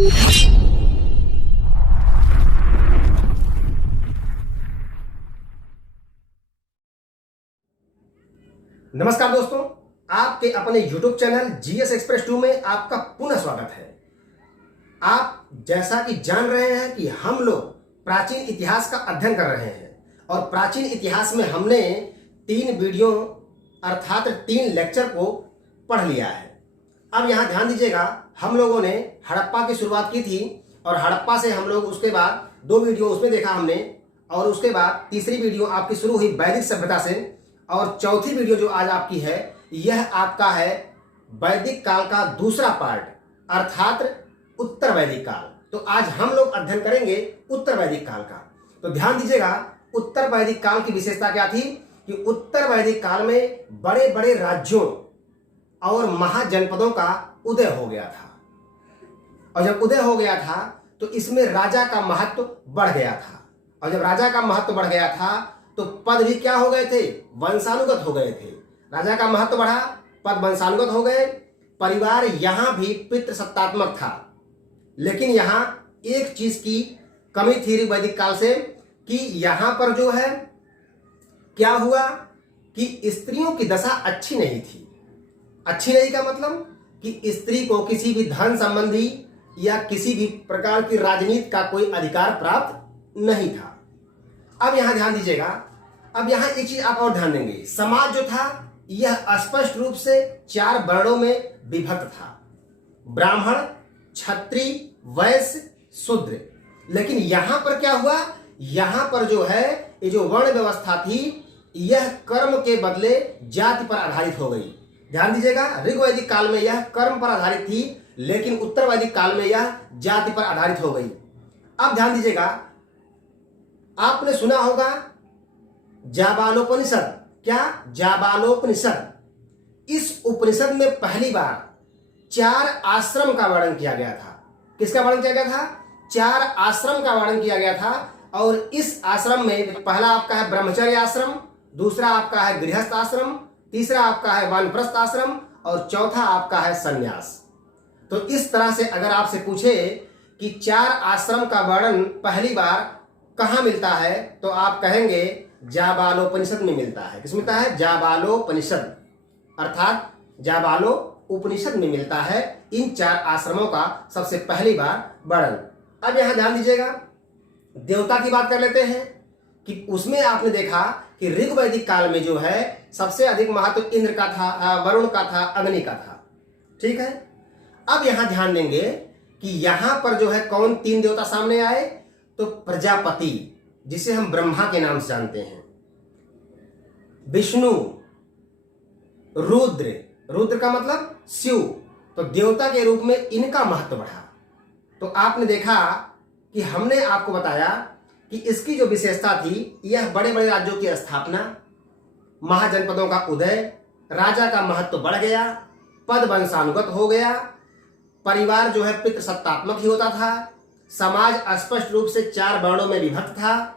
नमस्कार दोस्तों, आपके अपने YouTube चैनल जीएस एक्सप्रेस 2 में आपका पुनः स्वागत है। आप जैसा कि जान रहे हैं कि हम लोग प्राचीन इतिहास का अध्ययन कर रहे हैं और प्राचीन इतिहास में हमने 3 वीडियो अर्थात 3 लेक्चर को पढ़ लिया है। अब यहाँ ध्यान दीजिएगा, हम लोगों ने हड़प्पा की शुरुआत की थी और हड़प्पा से हम लोग उसके बाद 2 वीडियो उसमें देखा हमने, और उसके बाद तीसरी वीडियो आपकी शुरू हुई वैदिक सभ्यता से, और चौथी वीडियो जो आज आपकी है यह आपका है वैदिक काल का दूसरा पार्ट अर्थात उत्तर वैदिक काल। तो आज हम लोग अध्ययन करेंगे उत्तर वैदिक काल का। तो ध्यान दीजिएगा, उत्तर वैदिक काल की विशेषता क्या थी कि उत्तर वैदिक काल में बड़े बड़े राज्यों और महाजनपदों का उदय हो गया था, और जब उदय हो गया था तो इसमें राजा का महत्व बढ़ गया था, और जब राजा का महत्व बढ़ गया था तो पद भी क्या हो गए थे, वंशानुगत हो गए थे। राजा का महत्व बढ़ा, पद वंशानुगत हो गए, परिवार यहां भी पितृसत्तात्मक था। लेकिन यहां एक चीज की कमी थी वैदिक काल से कि यहां पर जो है क्या हुआ कि स्त्रियों की दशा अच्छी नहीं थी। अच्छी नहीं का मतलब कि स्त्री को किसी भी धन संबंधी या किसी भी प्रकार की राजनीति का कोई अधिकार प्राप्त नहीं था। अब यहां ध्यान दीजिएगा, अब यहां एक चीज आप और ध्यान देंगे, समाज जो था यह स्पष्ट रूप से 4 वर्णों में विभक्त था, ब्राह्मण, क्षत्रिय, वैश्य, शूद्र। लेकिन यहां पर क्या हुआ, यहां पर जो है ये जो वर्ण व्यवस्था थी यह कर्म के बदले जाति पर आधारित हो गई। ध्यान दीजिएगा, ऋग्वैदिक काल में यह कर्म पर आधारित थी, लेकिन उत्तर वैदिक काल में यह जाति पर आधारित हो गई। अब ध्यान दीजिएगा, आपने सुना होगा जाबालोपनिषद। क्या? जाबालोपनिषद। इस उपनिषद में पहली बार 4 आश्रम का वर्णन किया गया था। किसका वर्णन किया गया था? 4 आश्रम का वर्णन किया गया था। और इस आश्रम में पहला आपका है ब्रह्मचर्य आश्रम, दूसरा आपका है गृहस्थ आश्रम, तीसरा आपका है वानप्रस्थ आश्रम, और चौथा आपका है संन्यास। तो इस तरह से अगर आपसे पूछे कि 4 आश्रम का वर्णन पहली बार कहां मिलता है तो आप कहेंगे जाबालोपनिषद में मिलता है। किस मिलता है? जाबालोपनिषद, अर्थात जाबालो उपनिषद में मिलता है इन 4 आश्रमों का सबसे पहली बार वर्णन। अब यहां ध्यान दीजिएगा, देवता की बात कर लेते हैं कि उसमें आपने देखा कि ऋग्वैदिक काल में जो है सबसे अधिक महत्व इंद्र का था, वरुण का था, अग्नि का था। ठीक है। अब यहां ध्यान देंगे कि यहां पर जो है कौन 3 देवता सामने आए, तो प्रजापति जिसे हम ब्रह्मा के नाम से जानते हैं, विष्णु, रुद्र, रुद्र का मतलब शिव, तो देवता के रूप में इनका महत्व बढ़ा। तो आपने देखा कि हमने आपको बताया कि इसकी जो विशेषता थी यह बड़े बड़े राज्यों की स्थापना, महाजनपदों का उदय, राजा का महत्व बढ़ गया, पद वंशानुगत हो गया, परिवार जो है पितृसत्तात्मक ही होता था, समाज स्पष्ट रूप से 4 वर्णों में विभक्त था,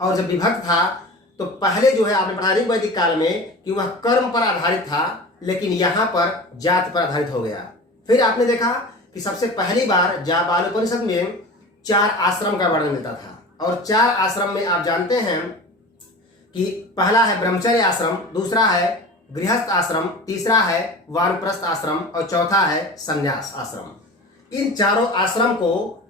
और जब विभक्त था तो पहले जो है आपने पढ़ा ऋग्वैदिक काल में कि वह कर्म पर आधारित था, लेकिन यहां पर जाति पर आधारित हो गया। फिर आपने देखा कि सबसे पहली बार जाबालोपनिषद में 4 आश्रम का वर्णन मिलता था, और 4 आश्रम में आप जानते हैं कि पहला है ब्रह्मचर्य आश्रम, दूसरा है गृहस्थ आश्रम, तीसरा है वानप्रस्थ आश्रम, और चौथा है संन्यास आश्रम। इन चारों आश्रम को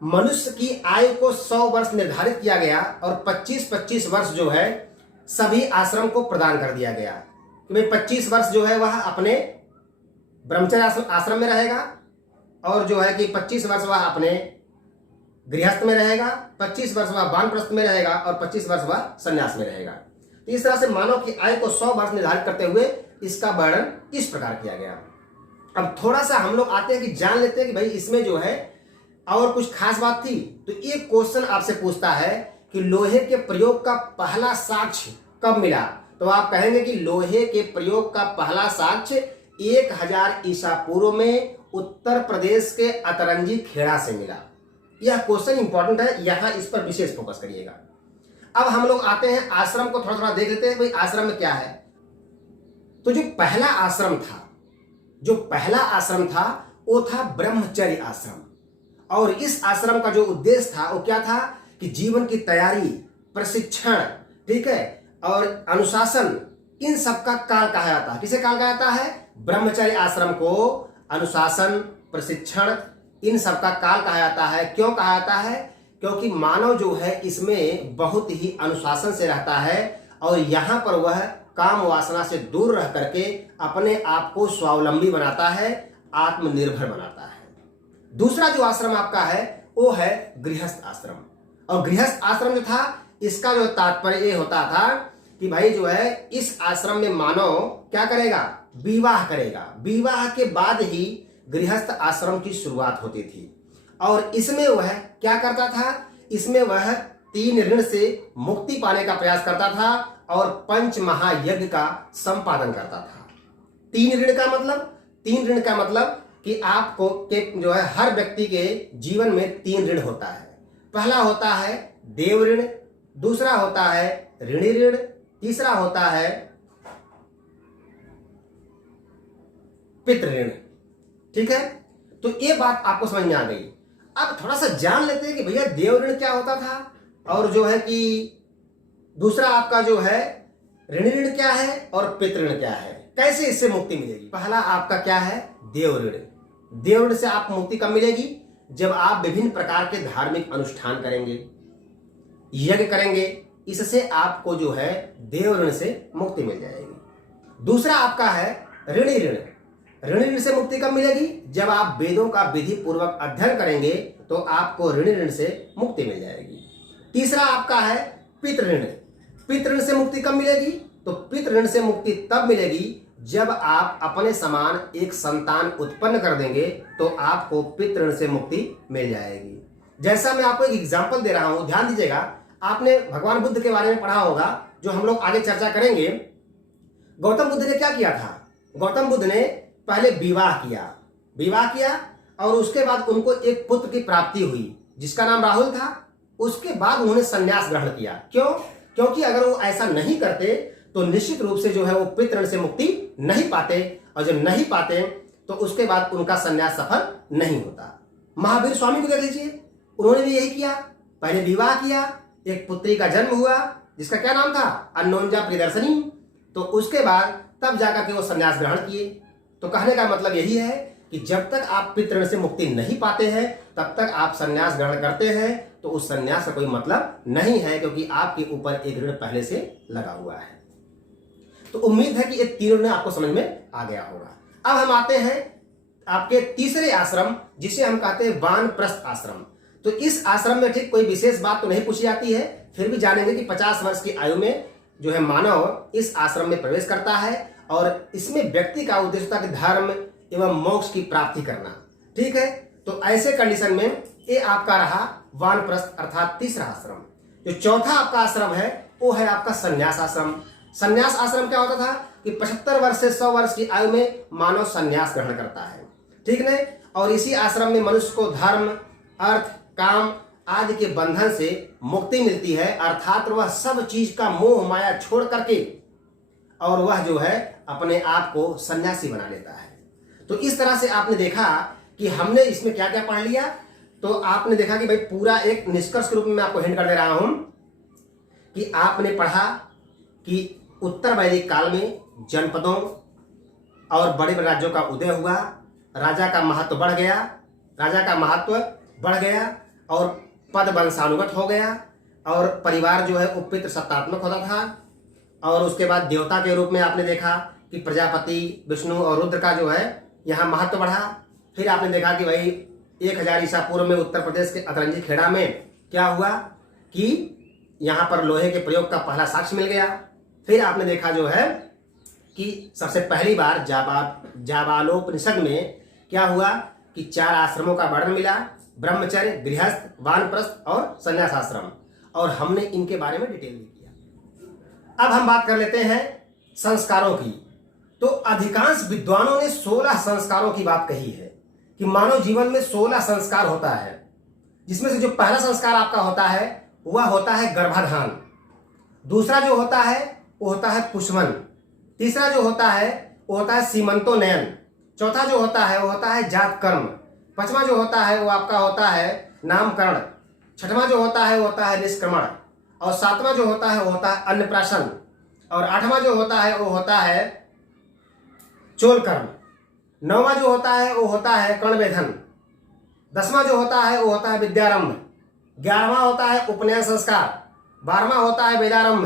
मनुष्य की आयु को 100 वर्ष निर्धारित किया गया, और 25-25 वर्ष जो है सभी आश्रम को प्रदान कर दिया गया कि भाई 25 वर्ष जो है वह अपने ब्रह्मचर्य आश्रम में रहेगा, और जो है कि 25 वर्ष वह अपने गृहस्थ में रहेगा, 25 वर्ष वह वानप्रस्थ में रहेगा, और 25 वर्ष वह संन्यास में रहेगा। तो इस तरह से मानव की आयु को 100 वर्ष निर्धारित करते हुए इसका वर्णन इस प्रकार किया गया। अब थोड़ा सा हम लोग आते हैं कि जान लेते हैं कि भाई इसमें जो है और कुछ खास बात थी। तो एक क्वेश्चन आपसे पूछता है कि लोहे के प्रयोग का पहला साक्ष्य कब मिला, तो आप कहेंगे कि लोहे के प्रयोग का पहला साक्ष्य 1000 ईसा पूर्व में उत्तर प्रदेश के अतरंजी खेड़ा से मिला। यह क्वेश्चन इंपॉर्टेंट है, यहां इस पर विशेष फोकस करिएगा। अब हम लोग आते हैं आश्रम को थोड़ा थोड़ा देख लेते हैं, भाई आश्रम में क्या है। तो जो पहला आश्रम था वो था ब्रह्मचर्य आश्रम। और इस आश्रम का जो उद्देश्य था वो क्या था कि जीवन की तैयारी, प्रशिक्षण, ठीक है, और अनुशासन, इन सब का काल कहा जाता है। किसे काल कहा जाता है? ब्रह्मचर्य आश्रम को अनुशासन, प्रशिक्षण, इन सब का काल कहा जाता है। क्यों कहा जाता है? क्योंकि मानव जो है इसमें बहुत ही अनुशासन से रहता है और यहाँ पर वह काम वासना से दूर रह करके अपने आप को स्वावलंबी बनाता है, आत्मनिर्भर बनाता है। दूसरा जो आश्रम आपका है वो है गृहस्थ आश्रम। और गृहस्थ आश्रम जो था इसका जो तात्पर्य ये होता था कि भाई जो है इस आश्रम में मानव क्या करेगा? विवाह करेगा। विवाह के बाद ही गृहस्थ आश्रम की शुरुआत होती थी। और इसमें वह क्या करता था? इसमें वह 3 ऋण से मुक्ति पाने का प्रयास करता था और 5 महायज्ञ का संपादन करता था। 3 ऋण का मतलब? 3 ऋण का मतलब कि आपको के जो है हर व्यक्ति के जीवन में 3 ऋण होता है। पहला होता है देव ऋण, दूसरा होता है ऋणी ऋण, तीसरा होता है पितृ ऋण। ठीक है, तो ये बात आपको समझ में आ गई। अब थोड़ा सा जान लेते हैं कि भैया देव ऋण क्या होता था और जो है कि दूसरा आपका जो है ऋणी ऋण क्या है और पितृ ऋण क्या है, कैसे इससे मुक्ति मिलेगी। पहला आपका क्या है? देव ऋण। देव ऋण से आपको मुक्ति कब मिलेगी? जब आप विभिन्न प्रकार के धार्मिक अनुष्ठान करेंगे, यज्ञ करेंगे, इससे आपको जो है देव ऋण से मुक्ति मिल जाएगी। दूसरा आपका है ऋणी ऋण। ऋणी ऋण से मुक्ति कब मिलेगी? जब आप वेदों का विधि पूर्वक अध्ययन करेंगे तो आपको ऋणी ऋण से मुक्ति मिल जाएगी। तीसरा आपका है पितृ ऋण। पितृ ऋण से मुक्ति कब मिलेगी? तो पितृ ऋण से मुक्ति तब मिलेगी जब आप अपने समान एक संतान उत्पन्न कर देंगे तो आपको पितृ ऋण से मुक्ति मिल जाएगी। जैसा मैं आपको एक एग्जांपल दे रहा हूं, ध्यान दीजिएगा। आपने भगवान बुद्ध के बारे में पढ़ा होगा, जो हम लोग आगे चर्चा करेंगे। गौतम बुद्ध ने क्या किया था? गौतम बुद्ध ने पहले विवाह किया और उसके बाद उनको एक पुत्र की प्राप्ति हुई जिसका नाम राहुल था। उसके बाद उन्होंने संन्यास ग्रहण किया। क्यों? क्योंकि अगर वो ऐसा नहीं करते तो निश्चित रूप से जो है वो पितृ ऋण से मुक्ति नहीं पाते, और जब नहीं पाते तो उसके बाद उनका संन्यास सफल नहीं होता। महावीर स्वामी को देख लीजिए, उन्होंने भी यही किया। पहले विवाह किया, एक पुत्री का जन्म हुआ जिसका क्या नाम था? अन्नोंजा प्रियदर्शनी। तो उसके बाद तब जाकर के वो संन्यास ग्रहण किए। तो कहने का मतलब यही है कि जब तक आप पितृ ऋण से मुक्ति नहीं पाते हैं तब तक आप संन्यास ग्रहण करते हैं तो उस संन्यास का कोई मतलब नहीं है, क्योंकि आपके ऊपर एक ऋण पहले से लगा हुआ है। तो उम्मीद है कि ये 3 ऋण आपको समझ में आ गया होगा। अब हम आते हैं आपके तीसरे आश्रम, जिसे हम कहते हैं वानप्रस्थ आश्रम। तो इस आश्रम में ठीक कोई विशेष बात तो नहीं पूछी जाती है, फिर भी जानेंगे कि 50 वर्ष की आयु में जो है मानव इस आश्रम में प्रवेश करता है और इसमें व्यक्ति का उद्देश्य होता है कि धर्म एवं मोक्ष की प्राप्ति करना। ठीक है, तो ऐसे कंडीशन में ये आपका रहा वानप्रस्थ अर्थात तीसरा आश्रम। जो चौथा आपका आश्रम है वो है आपका संन्यास आश्रम। संन्यास आश्रम क्या होता था कि 75 वर्ष से 100 वर्ष की आयु में मानव संन्यास ग्रहण करता है। ठीक है, और इसी आश्रम में मनुष्य को धर्म, अर्थ, काम आदि के बंधन से मुक्ति मिलती है, अर्थात वह सब चीज का मोह माया छोड़ करके और वह जो है अपने आप को सन्यासी बना लेता है। तो इस तरह से आपने देखा कि हमने इसमें क्या क्या पढ़ लिया। तो आपने देखा कि भाई पूरा एक निष्कर्ष के रूप में मैं आपको हिंट कर दे रहा हूं कि आपने पढ़ा कि उत्तर वैदिक काल में जनपदों और बड़े बड़े राज्यों का उदय हुआ, राजा का महत्व बढ़ गया और पद वंशानुगत हो गया और परिवार जो है वो पितृ सत्तात्मक होता था। और उसके बाद देवता के रूप में आपने देखा कि प्रजापति, विष्णु और रुद्र का जो है यहाँ महत्व बढ़ा। फिर आपने देखा कि भाई 1000 ईसा पूर्व में उत्तर प्रदेश के अतरंजी खेड़ा में क्या हुआ कि यहाँ पर लोहे के प्रयोग का पहला साक्ष्य मिल गया। फिर आपने देखा जो है कि सबसे पहली बार जाबालोपनिषद में क्या हुआ कि 4 आश्रमों का वर्णन मिला, ब्रह्मचर्य, गृहस्थ, वानप्रस्थ और संन्यास आश्रम, और हमने इनके बारे में डिटेल में किया। अब हम बात कर लेते हैं संस्कारों की। तो अधिकांश विद्वानों ने 16 संस्कारों की बात कही है कि मानव जीवन में 16 संस्कार होता है, जिसमें से जो पहला संस्कार आपका होता है वह होता है गर्भाधान। दूसरा जो होता है वो होता है पुष्मन। तीसरा जो होता है वो होता है सीमंतोनयन। चौथा जो होता है वो होता है जात कर्म। पांचवा जो होता है वो आपका होता है नामकरण, छठवां जो होता है वो होता है निष्क्रमण, और सातवां जो होता है वो होता है अन्नप्राशन, और आठवां जो होता है वो होता है चोलकर्म, नौवां जो होता है वो होता है कर्णवेधन, दसवां जो होता है वो होता है विद्यारंभ, 11वां होता है उपनयन संस्कार, 12वां होता है वेदारंभ,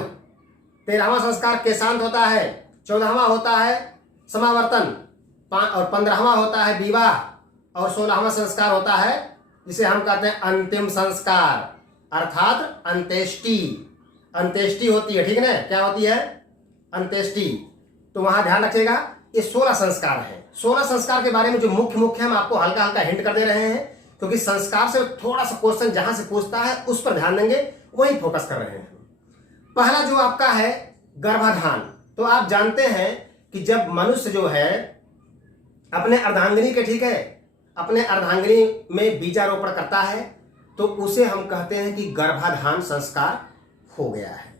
13वां संस्कार केशांत होता है, 14वां होता है समावर्तन, और 15वां होता है विवाह, और 16वां संस्कार होता है जिसे हम कहते हैं अंतिम संस्कार अर्थात अंत्येष्टि। अंत्येष्टि होती है, ठीक है ना, क्या होती है? अंत्येष्टि। तो वहां ध्यान रखिएगा ये 16 संस्कार है। 16 संस्कार के बारे में जो मुख्य हम आपको हल्का हल्का हिंट कर दे रहे हैं, क्योंकि संस्कार से थोड़ा सा क्वेश्चन जहां से पूछता है उस पर ध्यान देंगे, वही फोकस कर रहे हैं। पहला जो आपका है गर्भाधान। तो आप जानते हैं कि जब मनुष्य जो है अपने अर्धांगिनी के, ठीक है, अपने अर्धांगिनी में बीजारोपण करता है तो उसे हम कहते हैं कि गर्भाधान संस्कार हो गया है,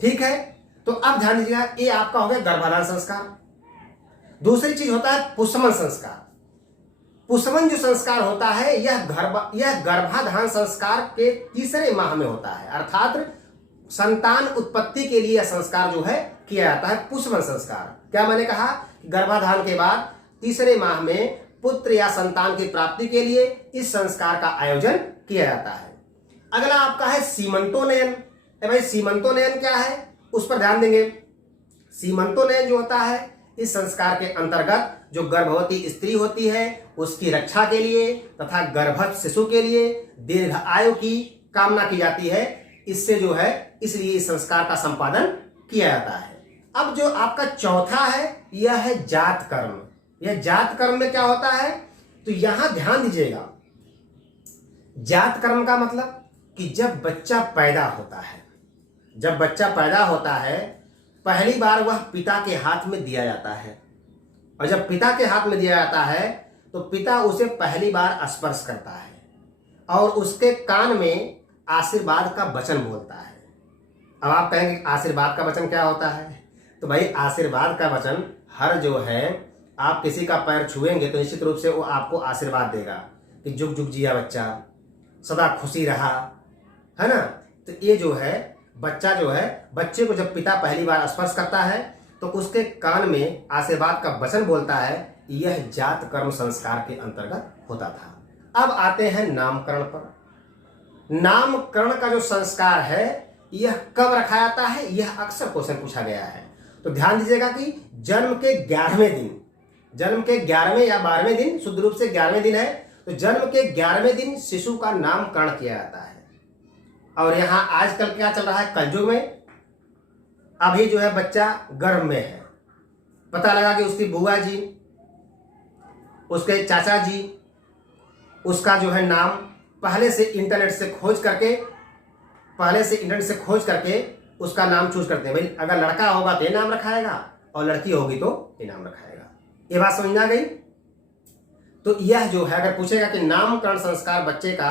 ठीक है। तो अब ध्यान दीजिएगा, ये आपका हो गया गर्भाधान संस्कार। दूसरी चीज होता है पुष्पमन संस्कार। पुष्पमन जो संस्कार होता है यह गर्भाधान संस्कार के तीसरे माह में होता है, अर्थात संतान उत्पत्ति के लिए यह संस्कार जो है किया जाता है, पुष्पमन संस्कार। क्या मैंने कहा? गर्भाधान के बाद तीसरे माह में पुत्र या संतान की प्राप्ति के लिए इस संस्कार का आयोजन किया जाता है। अगला आपका है सीमंतोनयन। भाई सीमंतोनयन क्या है उस पर ध्यान देंगे। सीमंतोनयन जो होता है इस संस्कार के अंतर्गत जो गर्भवती स्त्री होती है उसकी रक्षा के लिए तथा गर्भस्थ शिशु के लिए दीर्घ आयु की कामना की जाती है, इससे जो है इसलिए इस संस्कार का संपादन किया जाता है। अब जो आपका चौथा है यह है जात कर्म। यह जात कर्म में क्या होता है? तो यहां ध्यान दीजिएगा, जात कर्म का मतलब कि जब बच्चा पैदा होता है, जब बच्चा पैदा होता है पहली बार वह पिता के हाथ में दिया जाता है, और जब पिता के हाथ में दिया जाता है तो पिता उसे पहली बार स्पर्श करता है और उसके कान में आशीर्वाद का वचन बोलता है। अब आप कहेंगे आशीर्वाद का वचन क्या होता है? तो भाई आशीर्वाद का वचन हर जो है आप किसी का पैर छुएंगे तो निश्चित रूप से वो आपको आशीर्वाद देगा कि जुग जुग जिया बच्चा, सदा खुशी रहा, है ना। तो ये जो है बच्चा जो है, बच्चे को जब पिता पहली बार स्पर्श करता है तो उसके कान में आशीर्वाद का वचन बोलता है, यह जात कर्म संस्कार के अंतर्गत होता था। अब आते हैं नामकरण पर। नामकरण का जो संस्कार है यह कब रखा जाता है, यह अक्सर क्वेश्चन पूछा गया है। तो ध्यान दीजिएगा कि जन्म के 11वें दिन, जन्म के 11वें या 12वें दिन, शुद्ध रूप से 11वें दिन है, तो जन्म के 11वें दिन शिशु का नामकरण किया जाता है। और यहां आजकल क्या चल रहा है, कलयुग में अभी जो है बच्चा गर्भ में है, पता लगा कि उसकी बुआ जी, उसके चाचा जी, उसका जो है नाम पहले से इंटरनेट से खोज करके उसका नाम चूज करते हैं। भाई अगर लड़का होगा तो ये नाम रखाएगा और लड़की होगी तो ये नाम रखाएगा। ये बात समझ में आ गई? तो यह जो है अगर पूछेगा कि नामकरण संस्कार बच्चे का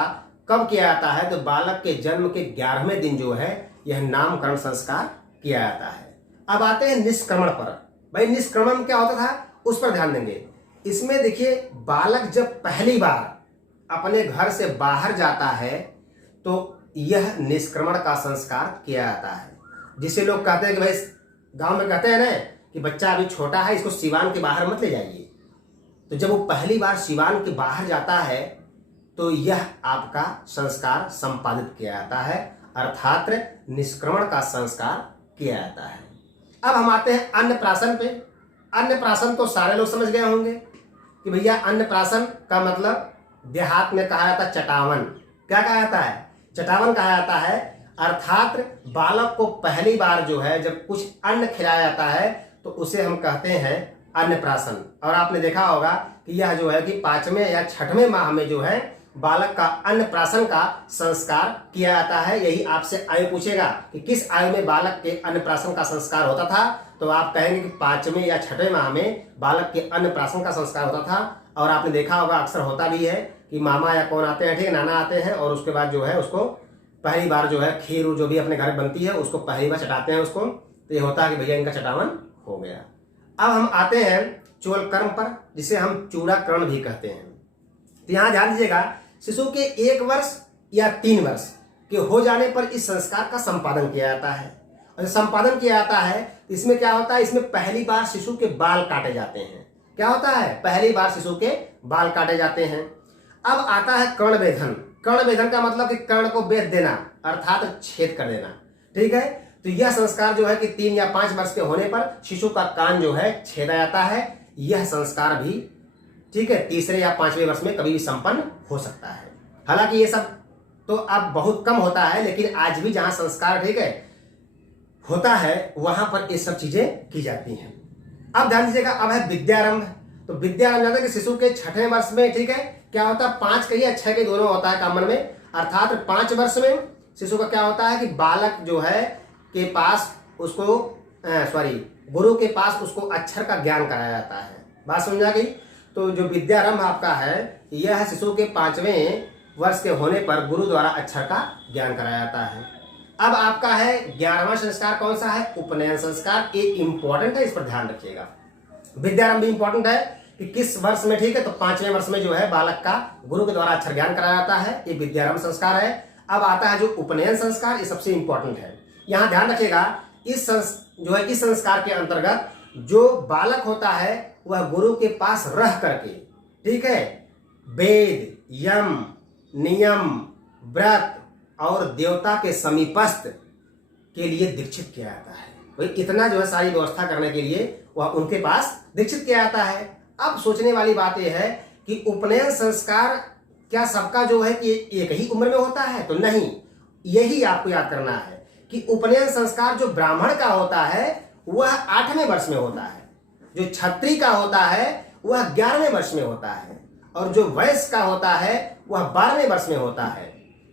कब किया जाता है, तो बालक के जन्म के 11वें दिन जो है यह नामकरण संस्कार किया जाता है। अब आते हैं निष्क्रमण पर। भाई निष्क्रमण क्या होता था उस पर ध्यान देंगे। इसमें देखिए बालक जब पहली बार अपने घर से बाहर जाता है तो यह निष्क्रमण का संस्कार किया जाता है, जिसे लोग कहते हैं कि भाई गांव में कहते हैं ना कि बच्चा अभी छोटा है, इसको सिवान के बाहर मत ले जाइए। तो जब वो पहली बार सिवान के बाहर जाता है तो यह आपका संस्कार संपादित किया जाता है, अर्थात निष्क्रमण का संस्कार किया जाता है। अब हम आते हैं अन्नप्राशन पे। अन्नप्राशन तो सारे लोग समझ गए होंगे कि भैया अन्नप्राशन का मतलब देहात में कहा जाता है चटावन। क्या कहा जाता है? चटावन कहा जाता है, अर्थात बालक को पहली बार जो है जब कुछ अन्न खिलाया जाता है तो उसे हम कहते हैं अन्नप्राशन। और आपने देखा होगा कि यह जो है कि 5वें या 6वें माह में जो है बालक का अन्नप्राशन का संस्कार किया जाता है। यही आपसे आयु पूछेगा कि किस आयु में बालक के अन्नप्राशन का संस्कार होता था, तो आप कहेंगे कि 5वें या 6वें माह में बालक के अन्नप्राशन का संस्कार होता था। और आपने देखा होगा अक्सर होता भी है कि मामा या कौन आते हैं, ठीक, नाना आते हैं और उसके बाद जो है उसको पहली बार जो है खीर जो भी अपने घर बनती है उसको पहली बार चटाते हैं उसको, तो ये होता है कि भैया इनका चटावन हो गया। अब हम आते हैं चोलकर्म पर, जिसे हम चूड़ाकरण भी कहते हैं। तो यहाँ ध्यान दीजिएगा, शिशु के 1 वर्ष या 3 वर्ष के हो जाने पर इस संस्कार का संपादन किया जाता है। और संपादन किया जाता है तो इसमें क्या होता है, इसमें पहली बार शिशु के बाल काटे जाते हैं। क्या होता है, पहली बार शिशु के बाल काटे जाते हैं। अब आता है कर्ण वेधन। कर्ण वेधन का मतलब कि कर्ण को बेध देना, अर्थात छेद कर देना। ठीक है, तो यह संस्कार जो है कि 3 या 5 वर्ष के होने पर शिशु का कान जो है छेदा जाता है। यह संस्कार भी ठीक है 3रे या 5वें वर्ष में कभी भी संपन्न हो सकता है। हालांकि ये सब तो अब बहुत कम होता है, लेकिन आज भी जहां संस्कार ठीक है होता है वहां पर ये सब चीजें की जाती हैं। अब ध्यान दीजिएगा, अब है विद्यारंभ। तो विद्यारंभ जाता है कि शिशु के 6ठे वर्ष में ठीक है क्या होता है, 5 के या 6 के दोनों होता है कॉमन में, अर्थात 5 वर्ष में शिशु का क्या होता है कि बालक जो है के पास उसको गुरु के पास उसको अक्षर का ज्ञान कराया जाता है। बात समझा गई। तो जो विद्यारंभ आपका है यह शिशु के 5वें वर्ष के होने पर गुरु द्वारा अक्षर का ज्ञान कराया जाता है। अब आपका है 11वां संस्कार कौन सा है, उपनयन संस्कार। ये इंपॉर्टेंट है, इस पर ध्यान रखिएगा। विद्यारंभ भी इंपॉर्टेंट है कि किस वर्ष में, ठीक है, तो 5वें वर्ष में जो है बालक का गुरु के द्वारा अक्षर ज्ञान कराया जाता है, ये विद्यारंभ संस्कार है। अब आता है जो उपनयन संस्कार, ये सबसे इंपॉर्टेंट है। यहाँ ध्यान रखिएगा, इस संस्कार के अंतर्गत जो बालक होता है वह गुरु के पास रह करके ठीक है वेद, यम, नियम, व्रत और देवता के समीपस्थ के लिए दीक्षित किया जाता है। भाई इतना जो है सारी व्यवस्था करने के लिए वह उनके पास दीक्षित किया जाता है। अब सोचने वाली बात यह है कि उपनयन संस्कार क्या सबका जो है कि एक ही उम्र में होता है, तो नहीं। यही आपको याद करना है कि उपनयन संस्कार जो ब्राह्मण का होता है वह 8वें वर्ष में होता है, जो क्षत्रिय का होता है वह 11वें वर्ष में होता है, और जो वैश्य का होता है वह 12वें वर्ष में होता है।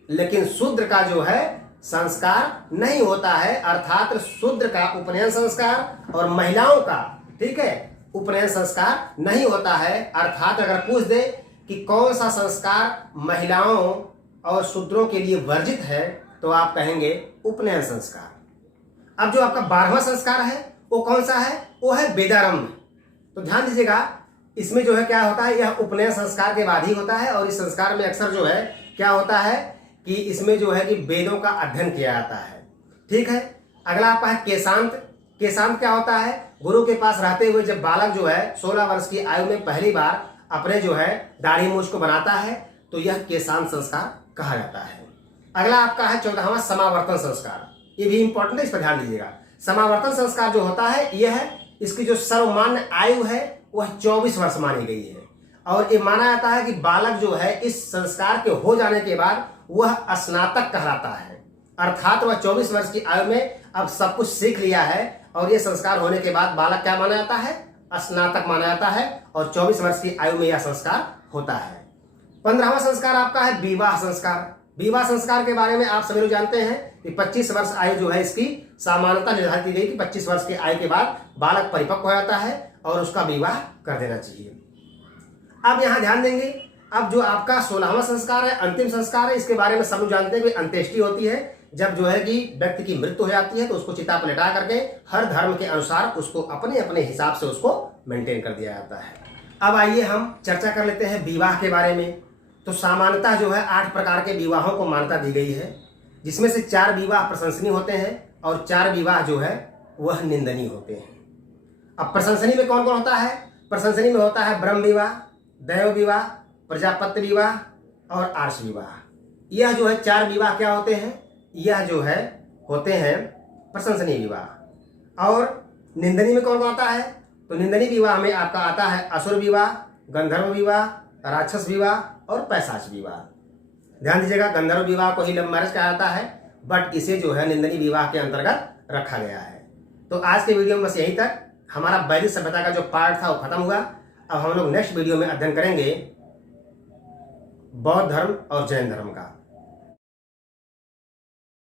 लेकिन शूद्र का जो है संस्कार नहीं होता है, अर्थात शूद्र का उपनयन संस्कार और महिलाओं का ठीक है उपनयन संस्कार नहीं होता है। अर्थात अगर पूछ दे कि कौन सा संस्कार महिलाओं और शूद्रों के लिए वर्जित है तो आप कहेंगे उपनयन संस्कार। अब जो आपका 12वां संस्कार है वो कौन सा है, वो है वेदारंभ। तो ध्यान दीजिएगा, इसमें जो है क्या होता है, यह उपनयन संस्कार के बाद ही होता है, और इस संस्कार में अक्सर जो है क्या होता है कि इसमें जो है कि वेदों का अध्ययन किया जाता है। ठीक है, अगला आपका है केशांत। केशांत क्या होता है, गुरु के पास रहते हुए जब बालक जो है 16 वर्ष की आयु में पहली बार अपने जो है दाढ़ी मूछ को बनाता है तो यह केशांत संस्कार कहा जाता है। अगला आपका है 14वां समावर्तन संस्कार। ये भी इंपॉर्टेंट है, इस पर ध्यान दीजिएगा। समावर्तन संस्कार जो होता है यह है, इसकी जो सर्वमान्य आयु है वह 24 वर्ष मानी गई है, और ये माना जाता है कि बालक जो है इस संस्कार के हो जाने के बाद वह स्नातक कहलाता है, अर्थात वह 24 वर्ष की आयु में अब सब कुछ सीख लिया है, और ये संस्कार होने के बाद बालक क्या माना जाता है, स्नातक माना जाता है, और 24 वर्ष की आयु में यह संस्कार होता है। 15वां संस्कार आपका है विवाह संस्कार। विवाह संस्कार के बारे में आप सभी लोग जानते हैं कि 25 वर्ष आयु जो है इसकी सामान्यता निर्धारित की गई कि 25 वर्ष की आयु के बाद बालक परिपक्व हो जाता है और उसका विवाह कर देना चाहिए। अब यहाँ ध्यान देंगे, अब जो आपका 16वां संस्कार है, अंतिम संस्कार है, इसके बारे में सब लोग जानते हैं कि अंत्येष्टि होती है। जब जो है कि व्यक्ति की मृत्यु हो जाती है तो उसको चिता पर लिटा करके हर धर्म के अनुसार उसको अपने अपने हिसाब से उसको मेंटेन कर दिया जाता है। अब आइए हम चर्चा कर लेते हैं विवाह के बारे में। तो सामान्यतः जो है 8 प्रकार के विवाहों को मान्यता दी गई है, जिसमें से 4 विवाह प्रशंसनीय होते हैं और 4 विवाह जो है वह निंदनीय होते हैं। अब प्रशंसनीय में कौन कौन होता है, प्रशंसनीय में होता है ब्रह्म विवाह, दैव विवाह, प्रजापत्य विवाह और आर्ष विवाह। यह जो है 4 विवाह क्या होते हैं, यह जो है होते हैं प्रशंसनीय विवाह। और निंदनीय में कौन कौन आता है, तो निंदनीय विवाह में आपका आता है असुर विवाह, गंधर्व विवाह, राक्षस विवाह और पैशाच विवाह। ध्यान दीजिएगा, गंधर्व विवाह को ही लव मैरिज कहा जाता है, बट इसे जो है निंदनीय विवाह के अंतर्गत रखा गया है। तो आज के वीडियो में बस यहीं तक। हमारा वैदिक सभ्यता का जो पार्ट था वो खत्म हुआ। अब हम लोग नेक्स्ट वीडियो में अध्ययन करेंगे बौद्ध धर्म और जैन धर्म का।